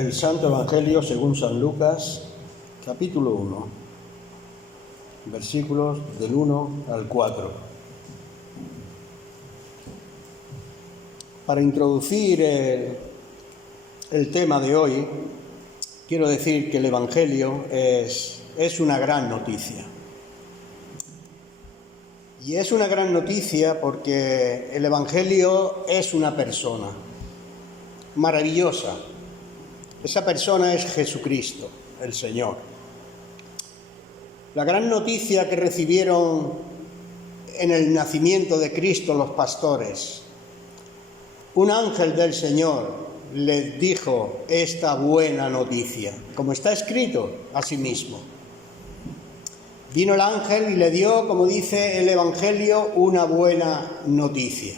El Santo Evangelio según San Lucas, capítulo 1, versículos del 1 al 4. Para introducir el tema de hoy, quiero decir que el Evangelio es una gran noticia. Y es una gran noticia porque el Evangelio es una persona maravillosa. Esa persona es Jesucristo, el Señor. La gran noticia que recibieron en el nacimiento de Cristo los pastores. Un ángel del Señor les dijo esta buena noticia, como está escrito así mismo. Vino el ángel y le dio, como dice el Evangelio, una buena noticia.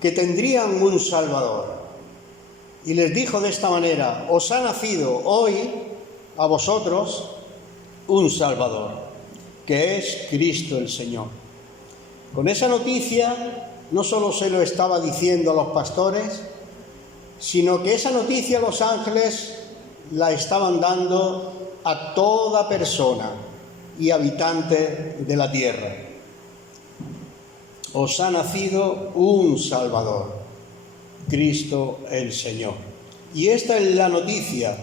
Que tendrían un Salvador. Y les dijo de esta manera: os ha nacido hoy a vosotros un Salvador, que es Cristo el Señor. Con esa noticia no solo se lo estaba diciendo a los pastores, sino que esa noticia los ángeles la estaban dando a toda persona y habitante de la tierra. Os ha nacido un Salvador, Cristo el Señor. Y esta es la noticia: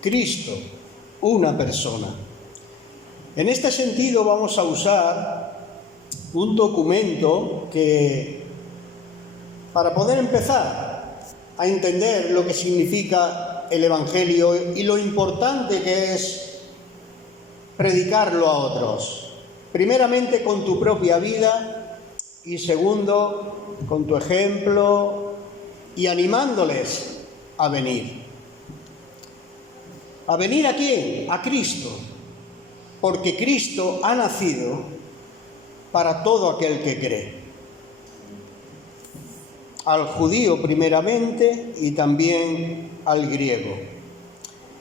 Cristo, una persona. En este sentido vamos a usar un documento que, para poder empezar a entender lo que significa el Evangelio y lo importante que es predicarlo a otros, primeramente con tu propia vida y segundo con tu ejemplo, y animándoles a venir. ¿A venir a quién? A Cristo, porque Cristo ha nacido para todo aquel que cree. Al judío primeramente y también al griego.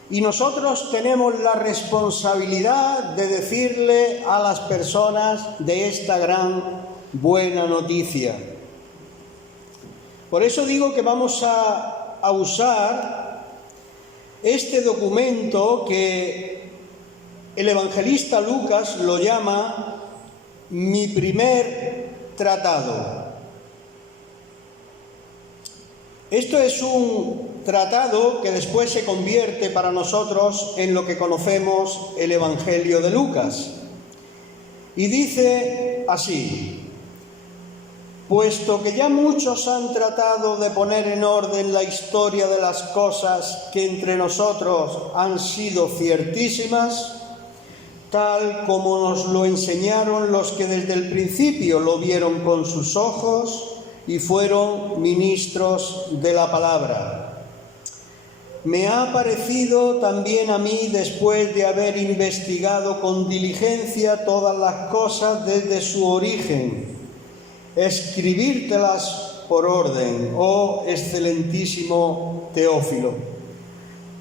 Y nosotros tenemos la responsabilidad de decirle a las personas de esta gran buena noticia. Por eso digo que vamos a usar este documento que el evangelista Lucas lo llama mi primer tratado. Esto es un tratado que después se convierte para nosotros en lo que conocemos el Evangelio de Lucas. Y dice así: puesto que ya muchos han tratado de poner en orden la historia de las cosas que entre nosotros han sido ciertísimas, tal como nos lo enseñaron los que desde el principio lo vieron con sus ojos y fueron ministros de la palabra. Me ha parecido también a mí, después de haber investigado con diligencia todas las cosas desde su origen, escribírtelas por orden, oh excelentísimo Teófilo,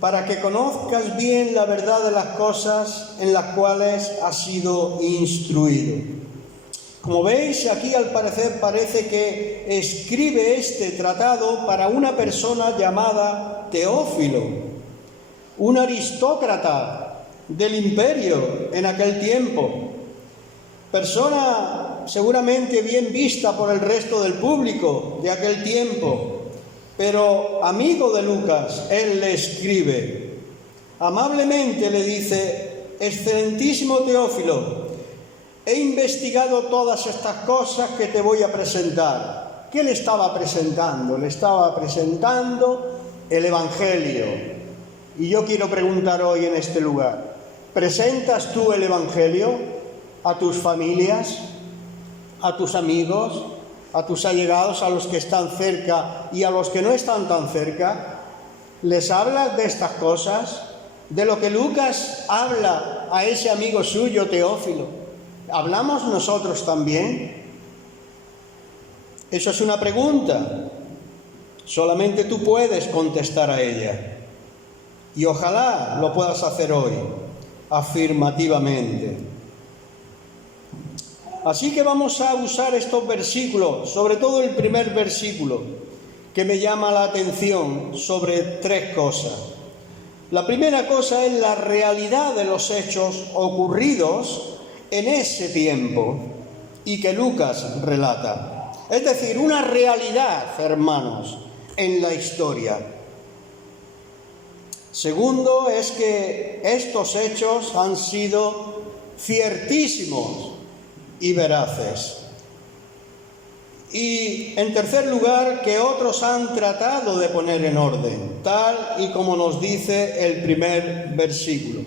para que conozcas bien la verdad de las cosas en las cuales has sido instruido. Como veis, aquí al parecer parece que escribe este tratado para una persona llamada Teófilo, un aristócrata del imperio en aquel tiempo, persona seguramente bien vista por el resto del público de aquel tiempo, pero amigo de Lucas. Él le escribe, amablemente le dice: excelentísimo Teófilo, he investigado todas estas cosas que te voy a presentar. ¿Qué le estaba presentando? Le estaba presentando el Evangelio. Y yo quiero preguntar hoy en este lugar: ¿presentas tú el Evangelio a tus familias, a tus amigos, a tus allegados, a los que están cerca y a los que no están tan cerca? ¿Les hablas de estas cosas? ¿De lo que Lucas habla a ese amigo suyo, Teófilo? ¿Hablamos nosotros también? Eso es una pregunta. Solamente tú puedes contestar a ella. Y ojalá lo puedas hacer hoy, afirmativamente. Así que vamos a usar estos versículos, sobre todo el primer versículo, que me llama la atención sobre tres cosas. La primera cosa es la realidad de los hechos ocurridos en ese tiempo y que Lucas relata. Es decir, una realidad, hermanos, en la historia. Segundo es que estos hechos han sido ciertísimos y veraces. Y en tercer lugar, que otros han tratado de poner en orden, tal y como nos dice el primer versículo.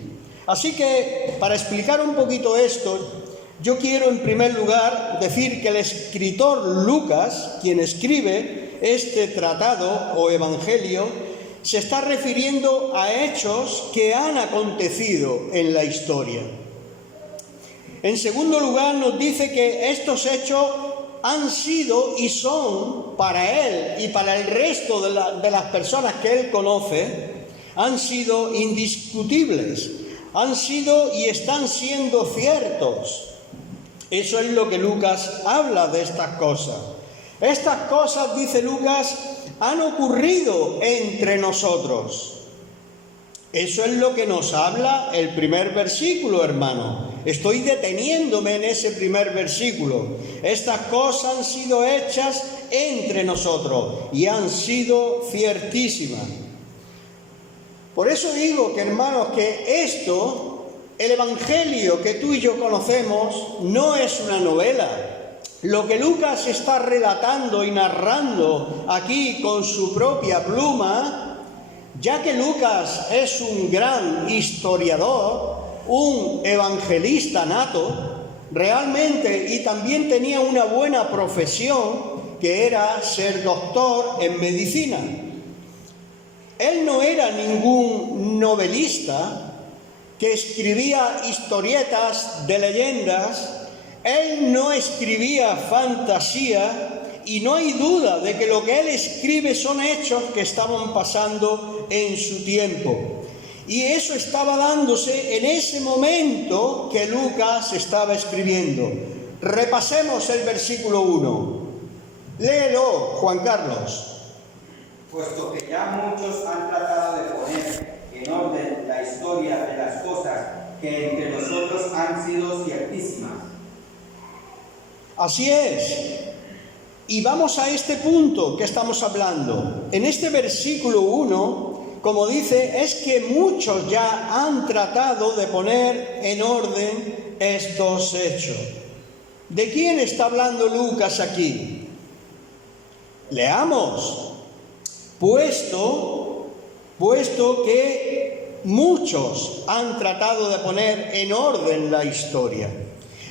Así que, para explicar un poquito esto, yo quiero en primer lugar decir que el escritor Lucas, quien escribe este tratado o evangelio, se está refiriendo a hechos que han acontecido en la historia. En segundo lugar, nos dice que estos hechos han sido y son para él y para el resto de las personas que él conoce, han sido indiscutibles, han sido y están siendo ciertos. Eso es lo que Lucas habla de estas cosas. Estas cosas, dice Lucas, han ocurrido entre nosotros. Eso es lo que nos habla el primer versículo, hermano. Estoy deteniéndome en ese primer versículo. Estas cosas han sido hechas entre nosotros y han sido ciertísimas. Por eso digo que, hermanos, que esto, el evangelio que tú y yo conocemos, no es una novela. Lo que Lucas está relatando y narrando aquí con su propia pluma, ya que Lucas es un gran historiador, un evangelista nato, realmente, y también tenía una buena profesión, que era ser doctor en medicina. Él no era ningún novelista que escribía historietas de leyendas, él no escribía fantasía, y no hay duda de que lo que él escribe son hechos que estaban pasando en su tiempo. Y eso estaba dándose en ese momento que Lucas estaba escribiendo. Repasemos el versículo 1. Léelo, Juan Carlos. Puesto que ya muchos han tratado de poner en orden la historia de las cosas que entre nosotros han sido ciertísimas. Así es. Y vamos a este punto que estamos hablando. En este versículo 1, como dice, es que muchos ya han tratado de poner en orden estos hechos. ¿De quién está hablando Lucas aquí? Leamos. Puesto que muchos han tratado de poner en orden la historia.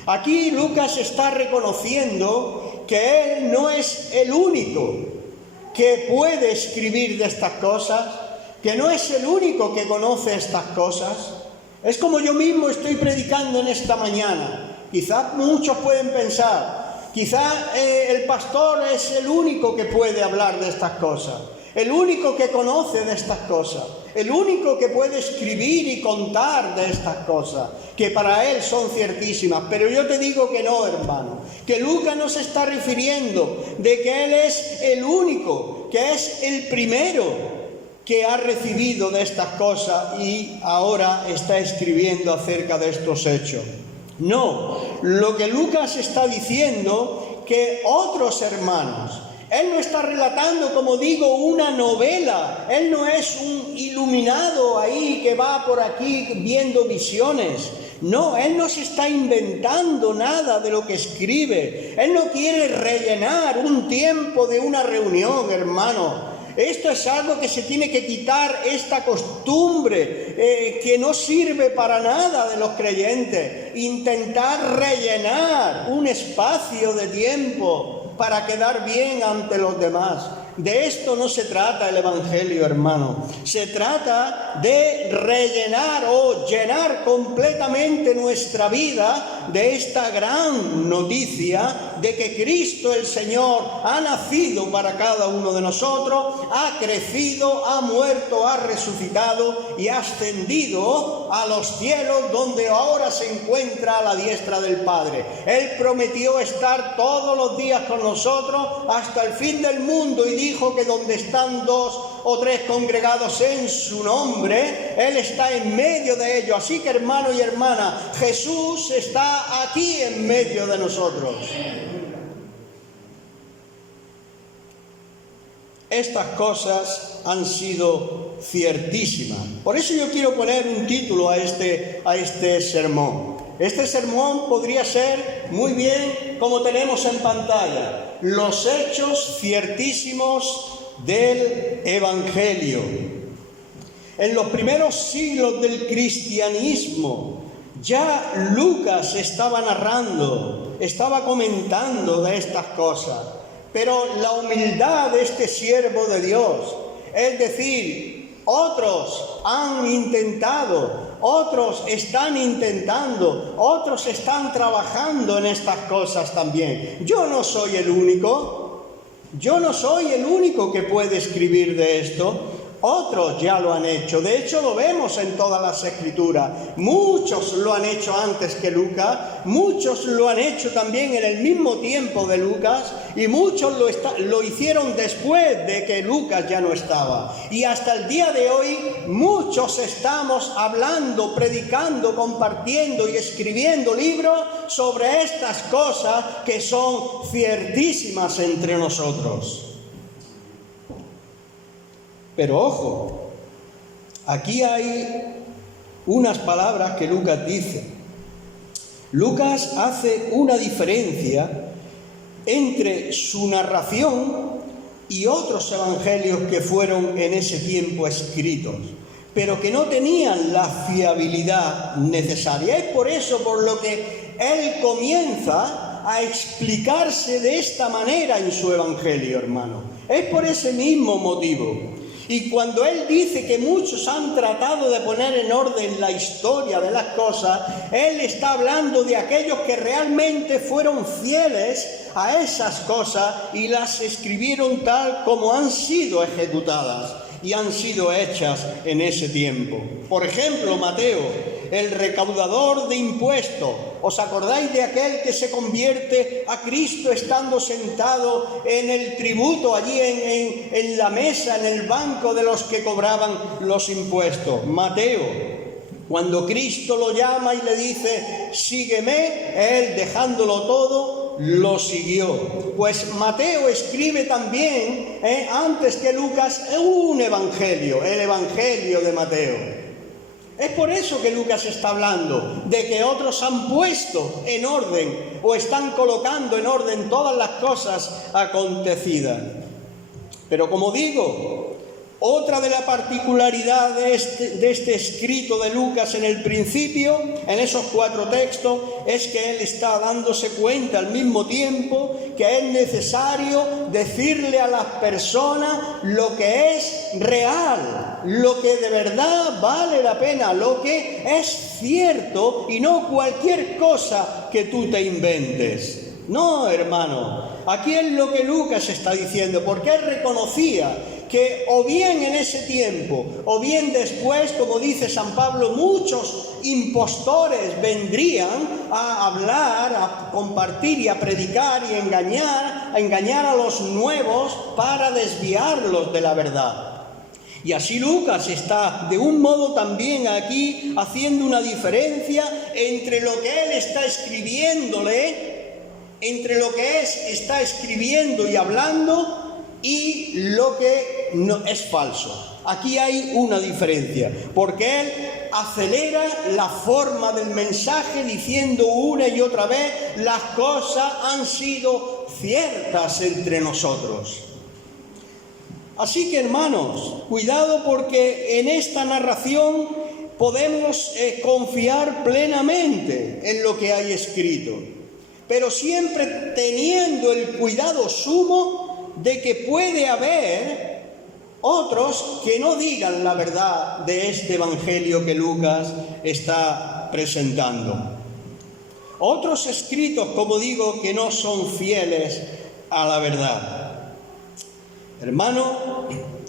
Aquí Lucas está reconociendo que él no es el único que puede escribir de estas cosas, que no es el único que conoce estas cosas. Es como yo mismo estoy predicando en esta mañana. Quizás muchos pueden pensar, quizás el pastor es el único que puede hablar de estas cosas, el único que conoce de estas cosas, el único que puede escribir y contar de estas cosas, que para él son ciertísimas. Pero yo te digo que no, hermano, que Lucas no se está refiriendo de que él es el único, que es el primero que ha recibido de estas cosas y ahora está escribiendo acerca de estos hechos. No, lo que Lucas está diciendo, que otros hermanos, él no está relatando, como digo, una novela. Él no es un iluminado ahí que va por aquí viendo visiones. No, él no se está inventando nada de lo que escribe. Él no quiere rellenar un tiempo de una reunión, hermano. Esto es algo que se tiene que quitar, esta costumbre que no sirve para nada de los creyentes. Intentar rellenar un espacio de tiempo para quedar bien ante los demás. De esto no se trata el evangelio, hermano. Se trata de rellenar o llenar completamente nuestra vida de esta gran noticia de que Cristo el Señor ha nacido para cada uno de nosotros, ha crecido, ha muerto, ha resucitado y ha ascendido a los cielos, donde ahora se encuentra a la diestra del Padre. Él prometió estar todos los días con nosotros hasta el fin del mundo y dijo que donde están 2 o 3 congregados en su nombre, Él está en medio de ellos. Así que, hermano y hermana, Jesús está aquí en medio de nosotros. Estas cosas han sido ciertísimas. Por eso yo quiero poner un título a este sermón. Este sermón podría ser muy bien como tenemos en pantalla: los hechos ciertísimos del Evangelio. En los primeros siglos del cristianismo, ya Lucas estaba narrando, estaba comentando de estas cosas. Pero la humildad de este siervo de Dios, es decir, otros han intentado, otros están intentando, otros están trabajando en estas cosas también. Yo no soy el único que puede escribir de esto. Otros ya lo han hecho. De hecho, lo vemos en todas las Escrituras. Muchos lo han hecho antes que Lucas, muchos lo han hecho también en el mismo tiempo de Lucas, y muchos lo hicieron después de que Lucas ya no estaba. Y hasta el día de hoy, muchos estamos hablando, predicando, compartiendo y escribiendo libros sobre estas cosas que son ciertísimas entre nosotros. Pero ojo, aquí hay unas palabras que Lucas dice. Lucas hace una diferencia entre su narración y otros evangelios que fueron en ese tiempo escritos, pero que no tenían la fiabilidad necesaria. Es por eso por lo que él comienza a explicarse de esta manera en su evangelio, hermano. Es por ese mismo motivo. Y cuando él dice que muchos han tratado de poner en orden la historia de las cosas, él está hablando de aquellos que realmente fueron fieles a esas cosas y las escribieron tal como han sido ejecutadas y han sido hechas en ese tiempo. Por ejemplo, Mateo, el recaudador de impuestos. ¿Os acordáis de aquel que se convierte a Cristo estando sentado en el tributo, allí en la mesa, en el banco de los que cobraban los impuestos? Mateo, cuando Cristo lo llama y le dice, sígueme, él dejándolo todo, lo siguió. Pues Mateo escribe también, antes que Lucas, un evangelio, el evangelio de Mateo. Es por eso que Lucas está hablando de que otros han puesto en orden o están colocando en orden todas las cosas acontecidas. Pero como digo, otra de la particularidad de este escrito de Lucas en el principio, en esos 4 textos, es que él está dándose cuenta al mismo tiempo que es necesario decirle a las personas lo que es real, lo que de verdad vale la pena, lo que es cierto y no cualquier cosa que tú te inventes. No, hermano, aquí es lo que Lucas está diciendo, porque él reconocía que o bien en ese tiempo o bien después, como dice San Pablo, muchos impostores vendrían a hablar, a compartir y a predicar y a engañar a los nuevos para desviarlos de la verdad. Y así Lucas está de un modo también aquí haciendo una diferencia entre lo que él está escribiéndole, entre lo que está escribiendo y hablando, y lo que no es falso. Aquí hay una diferencia, porque él acelera la forma del mensaje diciendo una y otra vez, las cosas han sido ciertas entre nosotros. Así que, hermanos, cuidado, porque en esta narración podemos confiar plenamente en lo que hay escrito, pero siempre teniendo el cuidado sumo de que puede haber otros que no digan la verdad de este evangelio que Lucas está presentando. Otros escritos, como digo, que no son fieles a la verdad. Hermano,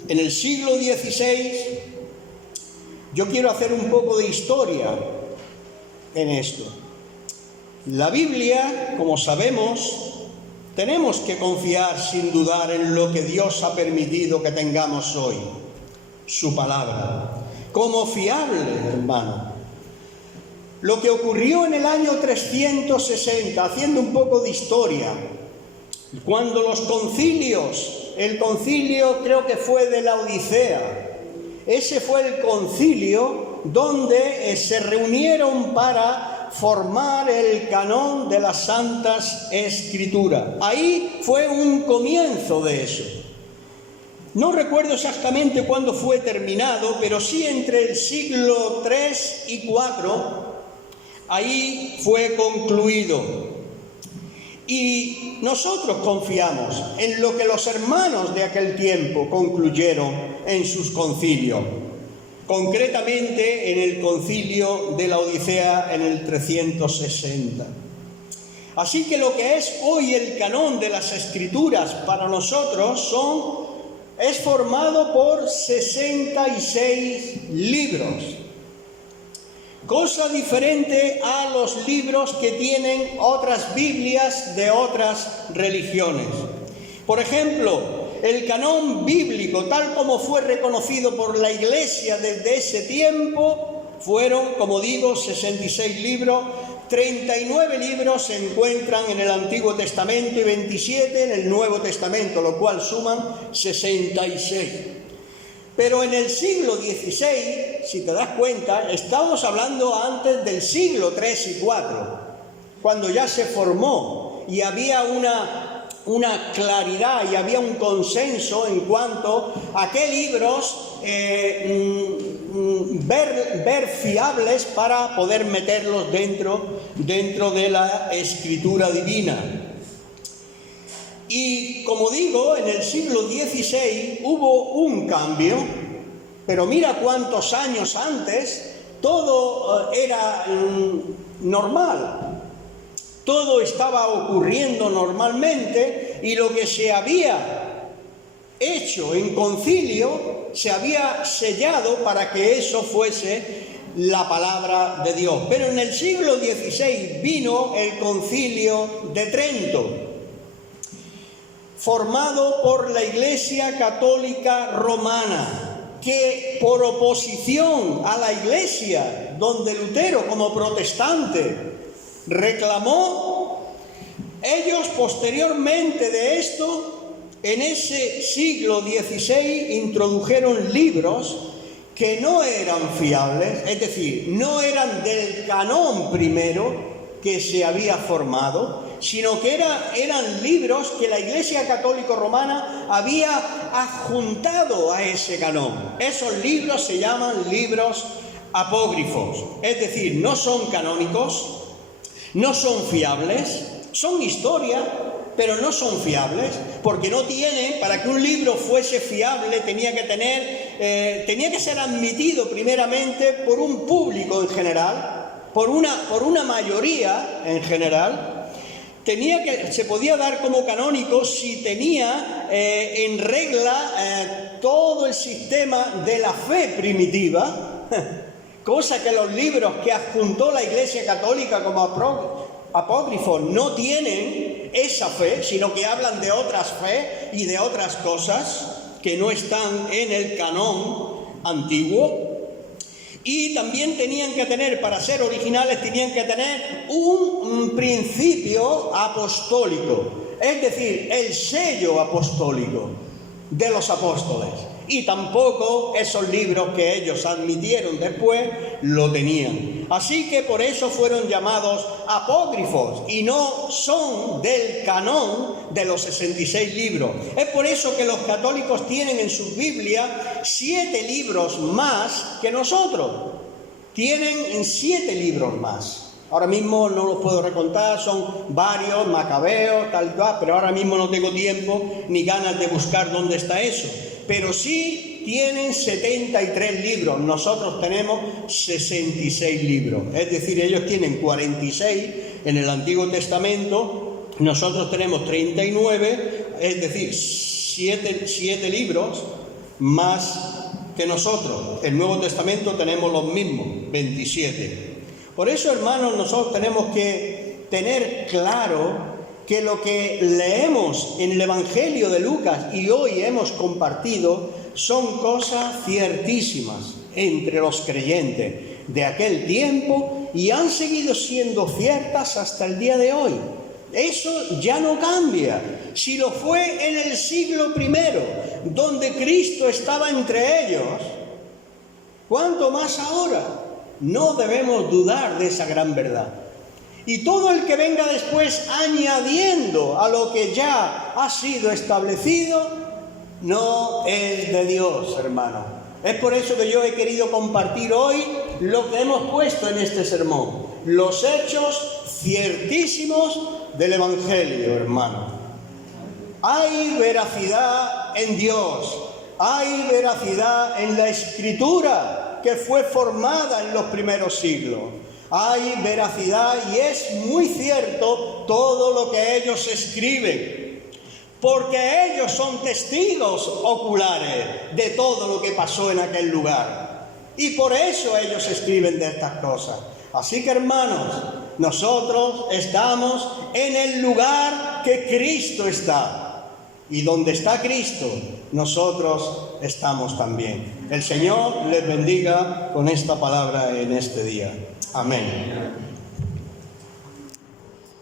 en el siglo XVI, yo quiero hacer un poco de historia en esto. La Biblia, como sabemos, tenemos que confiar sin dudar en lo que Dios ha permitido que tengamos hoy, su palabra, como fiable, hermano. Lo que ocurrió en el año 360, haciendo un poco de historia, cuando los concilios, el concilio creo que fue de la Odisea, ese fue el concilio donde se reunieron para formar el canón de las Santas Escrituras. Ahí fue un comienzo de eso. No recuerdo exactamente cuándo fue terminado, pero sí entre el siglo III y IV, ahí fue concluido. Y nosotros confiamos en lo que los hermanos de aquel tiempo concluyeron en sus concilios, concretamente en el concilio de la Odisea en el 360. Así que lo que es hoy el canón de las Escrituras para nosotros es formado por 66 libros. Cosa diferente a los libros que tienen otras Biblias de otras religiones. Por ejemplo, el canón bíblico, tal como fue reconocido por la Iglesia desde ese tiempo, fueron, como digo, 66 libros. 39 libros se encuentran en el Antiguo Testamento y 27 en el Nuevo Testamento, lo cual suman 66. Pero en el siglo XVI, si te das cuenta, estamos hablando antes del siglo III y IV, cuando ya se formó y había una claridad y había un consenso en cuanto a qué libros ver fiables para poder meterlos dentro de la Escritura divina. Y como digo, en el siglo XVI hubo un cambio, pero mira cuántos años antes todo era normal, todo estaba ocurriendo normalmente y lo que se había hecho en concilio se había sellado para que eso fuese la palabra de Dios. Pero en el siglo XVI vino el concilio de Trento, formado por la Iglesia Católica Romana, que por oposición a la Iglesia, donde Lutero como protestante reclamó, ellos posteriormente de esto, en ese siglo XVI, introdujeron libros que no eran fiables, es decir, no eran del canón primero que se había formado, sino que eran libros que la Iglesia Católica Romana había adjuntado a ese canón. Esos libros se llaman libros apócrifos, es decir, no son canónicos, no son fiables, son historia, pero no son fiables, porque no tienen, para que un libro fuese fiable, tenía que ser admitido primeramente por un público en general, por una mayoría en general. Se podía dar como canónico si tenía en regla todo el sistema de la fe primitiva, cosa que los libros que adjuntó la Iglesia Católica como apócrifos no tienen esa fe, sino que hablan de otras fe y de otras cosas que no están en el canón antiguo. Y también tenían que tener, para ser originales, tenían que tener un principio apostólico, es decir, el sello apostólico de los apóstoles. Y tampoco esos libros que ellos admitieron después lo tenían. Así que por eso fueron llamados apócrifos y no son del canón de los 66 libros. Es por eso que los católicos tienen en su Biblia 7 libros más que nosotros. Tienen 7 libros más. Ahora mismo no los puedo recontar, son varios, Macabeos, tal y cual, pero ahora mismo no tengo tiempo ni ganas de buscar dónde está eso. Pero sí tienen 73 libros, nosotros tenemos 66 libros. Es decir, ellos tienen 46 en el Antiguo Testamento nosotros tenemos 39, es decir, 7 libros más que nosotros. El Nuevo Testamento tenemos los mismos, 27. Por eso, hermanos, nosotros tenemos que tener claro que lo que leemos en el Evangelio de Lucas y hoy hemos compartido son cosas ciertísimas entre los creyentes de aquel tiempo y han seguido siendo ciertas hasta el día de hoy. Eso ya no cambia. Si lo fue en el siglo I, donde Cristo estaba entre ellos, ¿cuánto más ahora? No debemos dudar de esa gran verdad. Y todo el que venga después añadiendo a lo que ya ha sido establecido, no es de Dios, hermano. Es por eso que yo he querido compartir hoy lo que hemos puesto en este sermón. Los hechos ciertísimos del Evangelio, hermano. Hay veracidad en Dios. Hay veracidad en la Escritura que fue formada en los primeros siglos. Hay veracidad y es muy cierto todo lo que ellos escriben, porque ellos son testigos oculares de todo lo que pasó en aquel lugar. Y por eso ellos escriben de estas cosas. Así que, hermanos, nosotros estamos en el lugar que Cristo está. Y donde está Cristo, nosotros estamos también. El Señor les bendiga con esta palabra en este día. Amén.